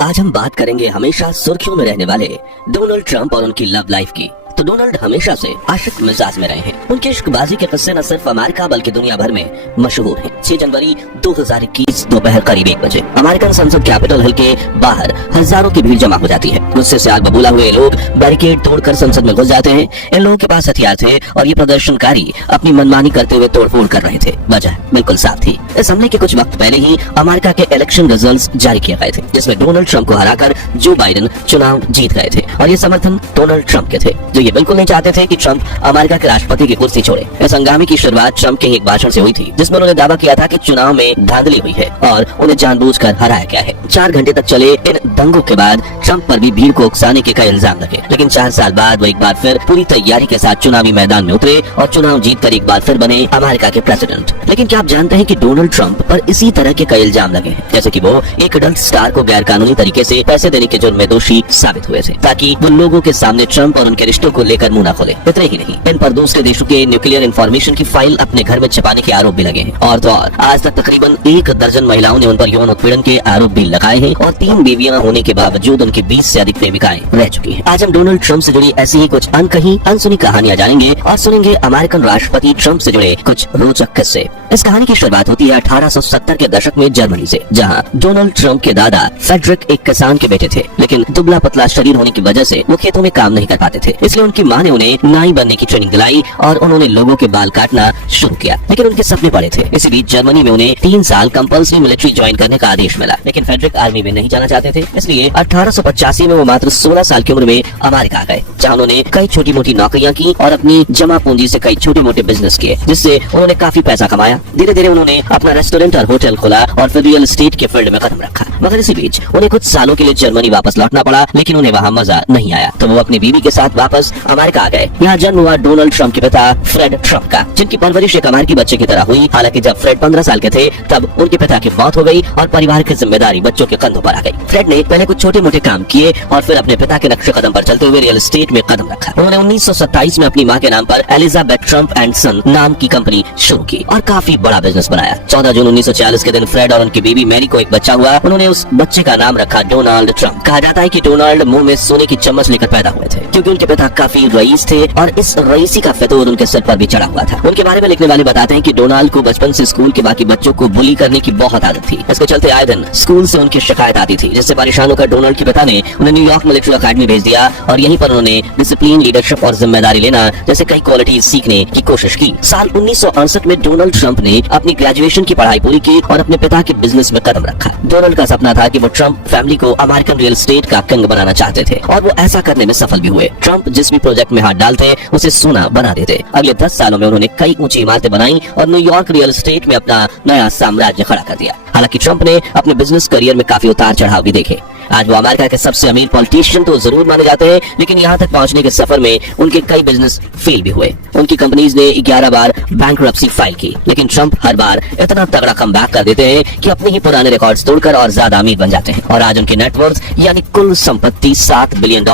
आज हम बात करेंगे हमेशा सुर्खियों में रहने वाले डोनाल्ड ट्रंप और उनकी लव लाइफ की। तो डोनाल्ड हमेशा से आशिक मिजाज में रहे हैं। उनके इश्कबाजी के किस्से न सिर्फ अमेरिका बल्कि दुनिया भर में मशहूर हैं। 6 जनवरी 2021 दोपहर करीब 1 बजे अमेरिकन संसद कैपिटल हिल के बाहर हजारों की भीड़ जमा हो जाती है। गुस्से से आग बबूला हुए लोग बैरिकेड तोड़कर संसद में घुस जाते हैं। इन लोगों के पास हथियार थे और ये प्रदर्शनकारी अपनी मनमानी करते हुए तोड़फोड़ कर रहे थे। वजह बिल्कुल साफ थी। इस हमले के कुछ वक्त पहले ही अमेरिका के इलेक्शन रिजल्ट्स जारी किए गए थे, जिसमें डोनाल्ड ट्रंप को हराकर जो बाइडेन चुनाव जीत गए थे और ये समर्थन डोनाल्ड ट्रंप के थे, जो ये बिल्कुल नहीं चाहते थे कि ट्रंप अमेरिका के राष्ट्रपति की कुर्सी छोड़े। इस हंगामे की शुरुआत ट्रंप के एक भाषण से हुई थी, जिसमें उन्होंने दावा किया था कि चुनाव में धांधली हुई है और उन्हें जानबूझकर हराया गया है। 4 घंटे तक चले इन दंगों के बाद ट्रंप पर भी भीड़ को उकसाने के कई इल्जाम लगे, लेकिन 4 साल बाद वो एक बार फिर पूरी तैयारी के साथ चुनावी मैदान में उतरे और चुनाव जीतकर एक बार फिर बने अमेरिका के प्रेसिडेंट। लेकिन क्या आप जानते हैं कि डोनाल्ड ट्रंप पर इसी तरह के कई इल्जाम लगे हैं, जैसे कि वो एक अडल्ट स्टार को गैर कानूनी तरीके से पैसे देने के जुर्म में दोषी साबित हुए थे, ताकि वो लोगों के सामने ट्रंप और उनके रिश्तों को लेकर मुंह न खोले। इतने ही नहीं, इन पर दूसरे देशों के न्यूक्लियर इंफॉर्मेशन की फाइल अपने घर में छिपाने के आरोप भी लगे हैं। और तो और आज तक तकरीबन 1 दर्जन महिलाओं ने उन पर यौन उत्पीड़न के आरोप भी लगाए हैं और 3 बीवियां होने के बावजूद उनकी 20 से अधिक प्रेमिकाएं रह चुकी हैं। आज हम डोनाल्ड ट्रंप से जुड़ी ऐसी ही कुछ अनकही अनसुनी कहानियां जानेंगे और सुनेंगे अमेरिकन राष्ट्रपति ट्रंप से जुड़े कुछ रोचक किस्से। इस कहानी की शुरुआत होती है 1870 के दशक में जर्मनी से, जहां डोनाल्ड ट्रंप के दादा फेडरिक एक किसान के बेटे थे, लेकिन दुबला पतला शरीर होने की वजह से वो खेतों में काम नहीं कर पाते थे। इसलिए उनकी मां ने उन्हें नाई बनने की ट्रेनिंग दिलाई और उन्होंने लोगों के बाल काटना शुरू किया, लेकिन उनके सपने बड़े थे। इसी बीच जर्मनी में उन्हें 3 साल कंपल्सरी मिलिट्री ज्वाइन करने का आदेश मिला, लेकिन फेडरिक आर्मी में नहीं जाना चाहते थे। इसलिए 1885 में वो मात्र 16 साल की उम्र में अमेरिका आ गए, जहाँ उन्होंने कई छोटी मोटी नौकरियां की और अपनी जमा पूंजी से कई छोटे मोटे बिजनेस किए, जिससे उन्होंने काफी पैसा कमाया। धीरे धीरे उन्होंने अपना रेस्टोरेंट और होटल खोला और फिर रियल एस्टेट के फील्ड में कदम रखा। मगर इसी बीच उन्हें कुछ सालों के लिए जर्मनी वापस लौटना पड़ा, लेकिन उन्हें वहाँ मजा नहीं आया, तो वो अपनी बीवी के साथ वापस अमेरिका आ गए। यहाँ जन्म हुआ डोनाल्ड ट्रंप के पिता फ्रेड ट्रंप का, जिनकी परवरिश एक अमेरिकी बच्चे की तरह हुई। हालांकि जब फ्रेड 15 साल के थे तब उनके पिता की मौत हो गई और परिवार की जिम्मेदारी बच्चों के कंधों पर आ गई। फ्रेड ने पहले कुछ छोटे मोटे काम किए और फिर अपने पिता के नक्शे कदम पर चलते हुए रियल एस्टेट में कदम रखा। उन्होंने 1927 में अपनी मां के नाम पर एलिजाबेथ ट्रंप एंड सन नाम की कंपनी शुरू की और काफी बड़ा बिजनेस बनाया। 14 जून 1946 के दिन फ्रेड और उनकी बीवी मैरी को एक बच्चा हुआ। उन्होंने उस बच्चे का नाम रखा डोनाल्ड ट्रंप। कहा जाता है कि डोनाल्ड मुंह में सोने की चम्मच लेकर पैदा हुए थे, क्योंकि उनके पिता काफी रईस थे और इस रईसी का फितूर उनके सिर पर भी चढ़ा हुआ था। उनके बारे में लिखने वाले बताते हैं कि डोनाल्ड को बचपन से स्कूल के बाकी बच्चों को बुली करने की बहुत आदत थी। इसके चलते आए दिन स्कूल से उनकी शिकायत आती थी, जिससे परेशान होकर डोनाल्ड के पिता ने उन्हें न्यूयॉर्क मिलिट्री अकेडमी भेज दिया और यहीं पर उन्होंने डिसिप्लिन, लीडरशिप और जिम्मेदारी लेना जैसे कई क्वालिटीज सीखने की कोशिश की। साल 1968 में डोनाल्ड ट्रंप ने अपनी ग्रेजुएशन की पढ़ाई पूरी की और अपने पिता के बिजनेस में कदम रखा। डोनाल्ड का सपना था कि वो ट्रंप फैमिली को अमेरिकन रियल एस्टेट का किंग बनाना चाहते थे और वो ऐसा करने में सफल भी हुए। ट्रंप जिस भी प्रोजेक्ट में हाथ डालते उसे सोना बना देते। अगले 10 सालों में उन्होंने कई ऊंची इमारतें बनाई और न्यूयॉर्क रियल एस्टेट में अपना नया साम्राज्य खड़ा कर दिया। हालांकि ट्रंप ने अपने बिजनेस करियर में काफी उतार चढ़ाव भी देखे। आज वो अमेरिका के सबसे अमीर पॉलिटिशियन तो जरूर माने जाते हैं, लेकिन यहाँ तक पहुँचने के सफर में उनके कई बिजनेस फेल भी हुए। उनकी कंपनीज ने 11 बार बैंकरप्सी फाइल की, लेकिन ट्रंप हर बार इतना तगड़ा कमबैक कर देते हैं कि अपने ही पुराने रिकॉर्ड्स तोड़कर और ज्यादा अमीर बन जाते हैं। और आज उनकी नेटवर्थ यानी कुल संपत्ति $7 बिलियन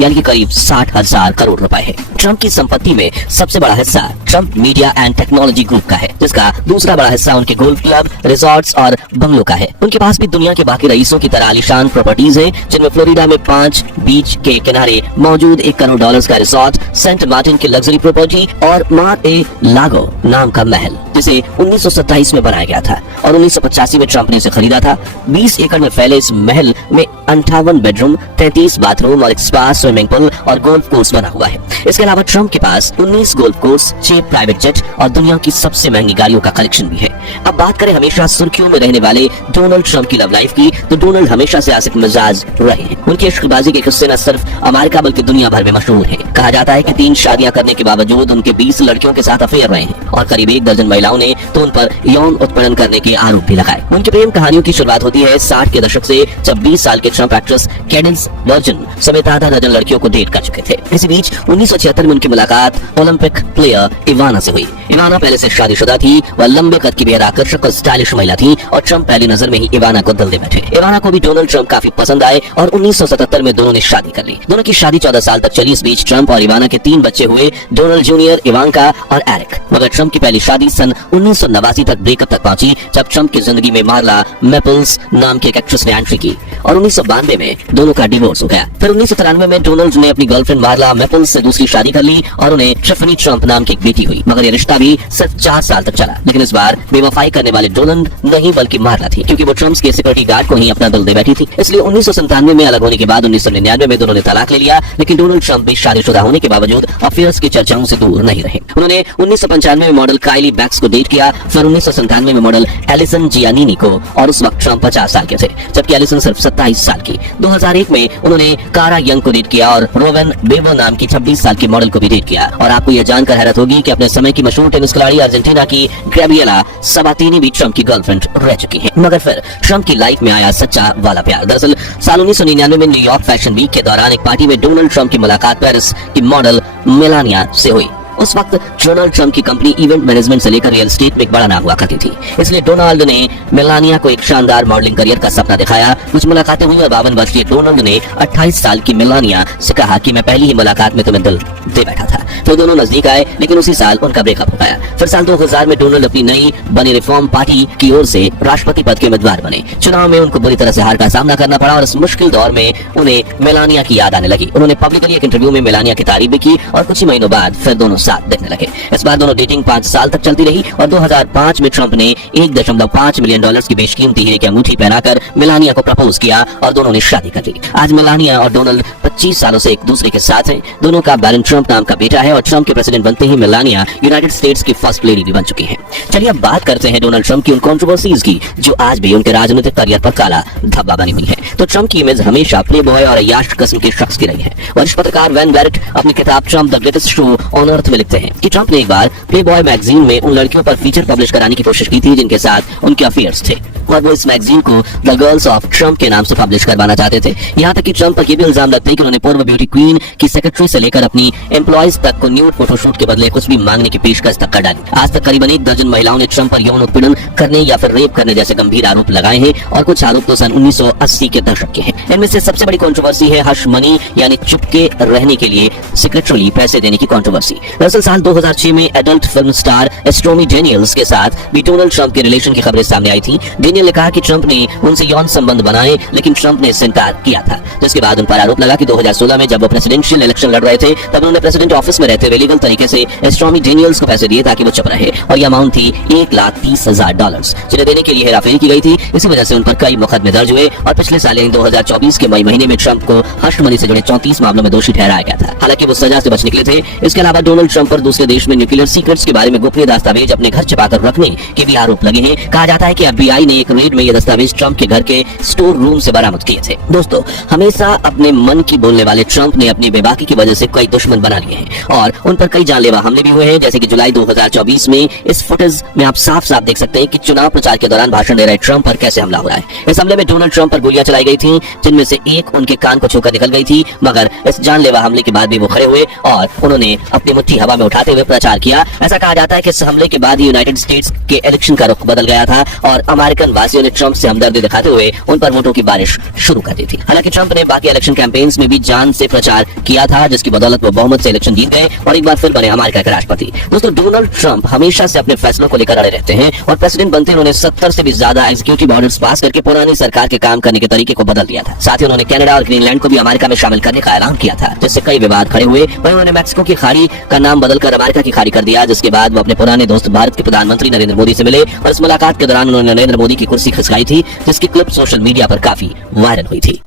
यानी कि करीब 60,000 करोड़ रुपए है। ट्रंप की संपत्ति में सबसे बड़ा हिस्सा Trump media and technology group का है, जिसका दूसरा बड़ा हिस्सा उनके गोल्फ क्लब, रिजॉर्ट्स और बंगलों का है। उनके पास भी दुनिया के बाकी रईसों की तरह आलीशान प्रॉपर्टीज है, जिनमें फ्लोरिडा में 5 बीच के किनारे मौजूद $1 करोड़ का रिसोर्ट, सेंट मार्टिन की लग्जरी प्रॉपर्टी और मार ए लागो नाम का महल, जिसे 1927 में बनाया गया था और 1985 में ट्रंप ने इसे खरीदा था। 20 एकड़ में फैले इस महल में 58 बेडरूम, 33 बाथरूम और एक स्पा, स्विमिंग पूल और गोल्फ कोर्स बना हुआ है। इसके अलावा ट्रंप के पास 19 गोल्फ कोर्स, 6 प्राइवेट जेट और दुनिया की सबसे महंगी गाड़ियों का कलेक्शन भी है। अब बात करें हमेशा सुर्खियों में रहने वाले डोनाल्ड ट्रंप की लव लाइफ की, तो डोनाल्ड हमेशा से आशिक मिजाज रहे हैं। उनकी इश्कबाजी के किस्से न सिर्फ अमेरिका बल्कि दुनिया भर में मशहूर है। कहा जाता है कि 3 शादियां करने के बावजूद उनके 20 लड़कियों के साथ अफेयर रहे हैं और करीब 1 दर्जन महिलाओं ने तो उन पर यौन उत्पीड़न करने के आरोप भी लगाए। उनकी प्रेम कहानियों की शुरुआत होती है 60 के दशक से, जब 20 साल के ट्रंप एक्ट्रेस कैडेंस वर्जिन समेत आधा दर्जन लड़कियों को डेट कर चुके थे। इसी बीच 1976 में उनकी मुलाकात ओलंपिक प्लेयर इवाना से हुई। इवाना पहले से शादीशुदा थी, वह लंबे कद की बेहद आकर्षक और स्टाइलिश महिला थी और ट्रंप पहली नजर में ही इवाना को दिल दे बैठे। इवाना को भी डोनाल्ड ट्रंप काफी पसंद आए और 1977 में दोनों ने शादी कर ली। दोनों की शादी 14 साल तक चली। इस बीच ट्रंप और इवाना के 3 बच्चे हुए, डोनाल्ड जूनियर, इवांका और एरिक। मगर ट्रंप की पहली शादी सन 1989 तक ब्रेकअप तक पहुंची, जब ट्रंप की जिंदगी में मार्ला मेपल्स नाम की एक एक्ट्रेस ने एंट्री की और 1992 में दोनों का डिवोर्स हो गया। फिर 1993 में डोनाल्ड ने अपनी गर्लफ्रेंड मार्ला मेपल्स से दूसरी शादी कर ली और उन्हें टिफनी ट्रंप नाम की एक बेटी हुई। मगर ये रिश्ता भी सिर्फ 4 साल तक चला। लेकिन इस बार बेवफाई करने वाले डोनाल्ड नहीं बल्कि मार्ला थी, क्योंकि वो ट्रंप के सिक्योरिटी गार्ड को ही अपना दिल दे बैठी थी। इसलिए 1997 में अलग होने के बाद 1999 में दोनों ने तलाक ले लिया। लेकिन डोनाल्ड ट्रंप भी शादीशुदा होने के बावजूद अफेयर्स की चर्चाओं से दूर नहीं रहे। उन्होंने 1995 में मॉडल काइली बैक्स को डेट किया, फिर 1997 में मॉडल एलिसन जियानिनी को, और उस वक्त ट्रंप 50 साल के थे जबकि एलिसन सिर्फ 27 साल की। 2001 में उन्होंने कारा यंग को डेट किया और रोवेन बेवो नाम की 26 साल की मॉडल को भी डेट किया। और आपको यह जानकर हैरत होगी कि अपने समय की मशहूर टेनिस खिलाड़ी अर्जेंटीना की गैब्रिएला सबातिनी भी ट्रंप की गर्लफ्रेंड रह चुकी है। मगर फिर ट्रंप की लाइफ में आया सच्चा वाला प्यार। दरअसल साल 1999 में न्यूयॉर्क फैशन वीक के दौरान एक पार्टी में डोनाल्ड ट्रंप की मुलाकात पेरिस की मॉडल मेलानिया से हुई। उस वक्त डोनाल्ड ट्रंप की कंपनी इवेंट मैनेजमेंट से लेकर रियल एस्टेट में एक बड़ा नाम हुआ करती थी। इसलिए डोनाल्ड ने मेलानिया को एक शानदार मॉडलिंग करियर का सपना दिखाया। कुछ मुलाकातें हुई और 52 वर्षीय डोनाल्ड ने 28 साल की मेलानिया से कहा कि मैं पहली ही मुलाकात में तुम्हें दिल दे बैठा था। तो दोनों नजदीक आए, लेकिन उसी साल उनका ब्रेकअप हो गया। फिर साल 2000 में डोनाल्ड अपनी नई बनी रिफॉर्म पार्टी की ओर से राष्ट्रपति पद के उम्मीदवार बने। चुनाव में उनको बुरी तरह से हार का सामना करना पड़ा और इस मुश्किल दौर में उन्हें मेलानिया की याद आने लगी। उन्होंने पब्लिकली एक इंटरव्यू में मेलानिया की तारीफ भी की और कुछ ही महीनों बाद फिर दोनों साथ दिखने लगे। इस बार दोनों डेटिंग 5 साल तक चलती रही और 2005 में ट्रंप ने $1.5 मिलियन की बेशकीमती हीरे की अंगूठी पहनाकर मेलानिया को प्रपोज किया और दोनों ने शादी कर ली। आज मेलानिया और डोनाल्ड 25 सालों से एक दूसरे के साथ हैं। दोनों का बैरन ट्रंप नाम का बेटा है और ट्रंप के प्रेसिडेंट बनते ही मेलानिया यूनाइटेड स्टेट्स की फर्स्ट लेडी भी बन चुकी हैं। चलिए अब बात करते हैं डोनाल्ड ट्रंप की उन कंट्रोवर्सीज की जो आज भी उनके राजनीतिक करियर पर काला धब्बा बनी हुई है। तो ट्रंप की इमेज हमेशा प्ले बॉय और अय्याश किस्म के शख्स की रही है। वरिष्ठ पत्रकार वैन बैरेट अपनी किताब Trump the greatest show on earth में लिखते हैं कि ट्रंप ने एक बार प्ले बॉय मैगजीन में उन लड़कियों पर फीचर पब्लिश कराने की कोशिश की थी जिनके साथ उनके अफेयर्स थे और वो इस मैगजीन को द गर्ल्स ऑफ ट्रंप के नाम से पब्लिश करवाना चाहते थे। यहाँ तक कि ट्रंप पर यह भी इल्जाम लगते हैं कि उन्होंने पूर्व ब्यूटी क्वीन की सेक्रेटरी से लेकर अपनी एम्प्लॉइज तक को न्यूड फोटोशूट के बदले कुछ भी मांगने की पेशकश तक कर डाली। आज तक करीबन 1 दर्जन महिलाओं ने ट्रंप पर यौन उत्पीड़न करने या फिर रेप करने जैसे गंभीर आरोप लगाए हैं और कुछ आरोप तो सन 1980 के दशक के हैं। इनमें से सबसे बड़ी कंट्रोवर्सी है हश मनी यानी चुपके रहने के लिए सेक्रेटरी पैसे देने की कंट्रोवर्सी। दरअसल साल 2006 में एडल्ट फिल्म स्टार स्टोमी डेनियल्स के साथ भी डोनाल्ड ट्रंप के रिलेशन की खबरें सामने आई थी। डेनियल ने कहा कि ट्रंप ने उनसे यौन संबंध बनाए, लेकिन ट्रंप ने इससे इनकार किया था, जिसके बाद उन पर आरोप लगा कि 2016 में जब वो प्रेसिडेंशियल इलेक्शन लड़ रहे थे तब उन्होंने प्रेसिडेंट ऑफिस में रहते हुए लीगल तरीके से स्टोमी डेनियल्स को पैसे दिए ताकि वो चुप रहे और यह अमाउंट थी $1,30,000 जिन्हें देने के लिए हेराफेरी की गई थी। इसी वजह से उन पर कई मुकदमे दर्ज हुए और पिछले साल 2024 के मई महीने में ट्रंप को हश मनी से जुड़े 34 मामलों में दोषी ठहराया गया था। हालांकि वो सजा से बच निकले थे। इसके अलावा डोनाल्ड ट्रंप पर दूसरे देश में न्यूक्लियर सीक्रेट्स के बारे में गोपनीय दस्तावेज अपने घर छिपाकर रखने के भी आरोप लगे हैं। कहा जाता है कि FBI ने एक रेड में ये दस्तावेज ट्रंप के घर के स्टोर रूम से बरामद किए थे। दोस्तों, हमेशा अपने मन की बोलने वाले ट्रंप ने अपनी बेबाकी की वजह से कई दुश्मन बना लिए हैं और उन पर कई जानलेवा हमले भी हुए हैं। जैसे कि जुलाई 2024 में इस फुटेज में आप साफ साफ देख सकते हैं कि चुनाव प्रचार के दौरान भाषण दे रहे ट्रंप पर कैसे हमला हो रहा है। इस हमले में डोनाल्ड ट्रंप पर गोलियां चलाई गई थी, जिनमें से एक उनके कान को छूकर निकल गई थी। मगर इस जानलेवा हमले के बाद भी वो खड़े हुए और उन्होंने अपनी मुट्ठी हवा में उठाते हुए प्रचार किया। ऐसा कहा जाता है कि इस हमले के बाद ही यूनाइटेड स्टेट्स के इलेक्शन का रुख बदल गया था और अमेरिकन वासियों ने ट्रंप से हमदर्दी दिखाते हुए उन पर वोटों की बारिश शुरू कर दी थी। हालांकि ट्रंप ने बाकी इलेक्शन कैंपेन्स में भी जान से प्रचार किया था, जिसकी बदौलत वो बहुमत से इलेक्शन जीत गए और एक बार फिर बने अमेरिका के राष्ट्रपति। दोस्तों, डोनाल्ड ट्रंप हमेशा से अपने फैसलों को लेकर अड़े रहते हैं और प्रेसिडेंट बनते उन्होंने 70 से भी ज्यादा एग्जीक्यूटिव ऑर्डर्स पास करके पुरानी सरकार के काम करने के तरीके को बदल दिया था। साथ ही उन्होंने कनाडा और ग्रीनलैंड को भी अमेरिका में शामिल करने का ऐलान किया था, जिससे कई विवाद खड़े हुए। वहीं उन्होंने मैक्सिको की खाड़ी का नाम बदलकर अमेरिका की खाड़ी कर दिया, जिसके बाद वो अपने पुराने दोस्त भारत के प्रधानमंत्री नरेंद्र मोदी से मिले और इस मुलाकात के दौरान उन्होंने नरेंद्र मोदी की कुर्सी खिसकाई थी, जिसकी क्लिप सोशल मीडिया पर काफी वायरल हुई थी।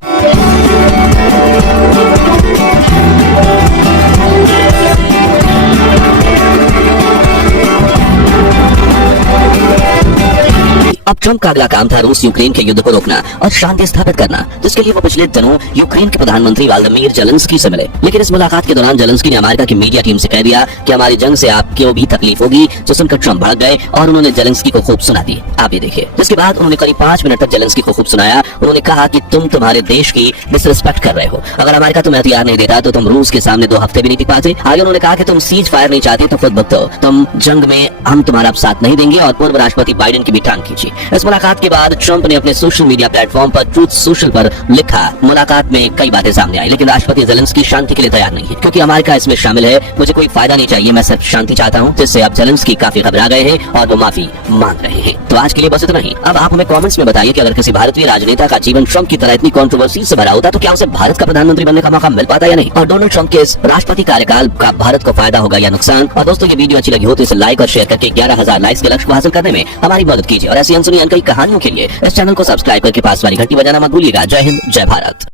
अब ट्रंप का अगला काम था रूस यूक्रेन के युद्ध को रोकना और शांति स्थापित करना, जिसके लिए वो पिछले दिनों यूक्रेन के प्रधानमंत्री व्लादिमीर जेलेंस्की से मिले। लेकिन इस मुलाकात के दौरान जेलेंस्की ने अमेरिका की मीडिया टीम से कह दिया कि हमारी जंग से आपको भी तकलीफ होगी, जो सुनकर ट्रंप भड़क गए और उन्होंने जेलेंस्की को खूब सुना दी। आप ये देखिए। जिसके बाद उन्होंने करीब 5 मिनट तक जेलेंस्की को खूब सुनाया। उन्होंने कहा कि तुम तुम्हारे देश की डिसरिस्पेक्ट कर रहे हो। अगर अमेरिका तुम्हें हथियार नहीं देता तो तुम रूस के सामने 2 हफ्ते भी नहीं टिक पाते। आगे उन्होंने कहा कि तुम सीज फायर नहीं चाहते तो खुद भुगतो। तुम जंग में हम तुम्हारा साथ नहीं देंगे और पूर्व राष्ट्रपति बाइडेन की भी टांग खींची। इस मुलाकात के बाद ट्रंप ने अपने सोशल मीडिया प्लेटफॉर्म पर ट्रूथ सोशल पर लिखा, मुलाकात में कई बातें सामने आई, लेकिन राष्ट्रपति जेलेंस्की शांति के लिए तैयार नहीं है क्योंकि अमेरिका इसमें शामिल है। मुझे कोई फायदा नहीं चाहिए, मैं सिर्फ शांति चाहता हूँ, जिससे अब जेलेंस्की काफी घबरा गए हैं और वो माफी मांग रहे हैं। तो आज के लिए बस इतना ही। अब आप हमें कमेंट्स में बताइए कि अगर किसी भारतीय राजनेता का जीवन ट्रंप की तरह इतनी कंट्रोवर्सी से भरा होता तो क्या उसे भारत का प्रधानमंत्री बनने का मौका मिल पाता या नहीं, और डोनाल्ड ट्रंप के इस राष्ट्रपति कार्यकाल का भारत को फायदा होगा या नुकसान। और दोस्तों, ये वीडियो अच्छी लगी हो तो इसे लाइक और शेयर करके 11,000 लाइक्स के लक्ष्य को हासिल करने में हमारी मदद कीजिए और ऐसी अनसुनी अनकही कहानियों के लिए इस चैनल को सब्सक्राइब करके पास वाली घंटी बजाना मत भूलिएगा। जय हिंद, जय भारत।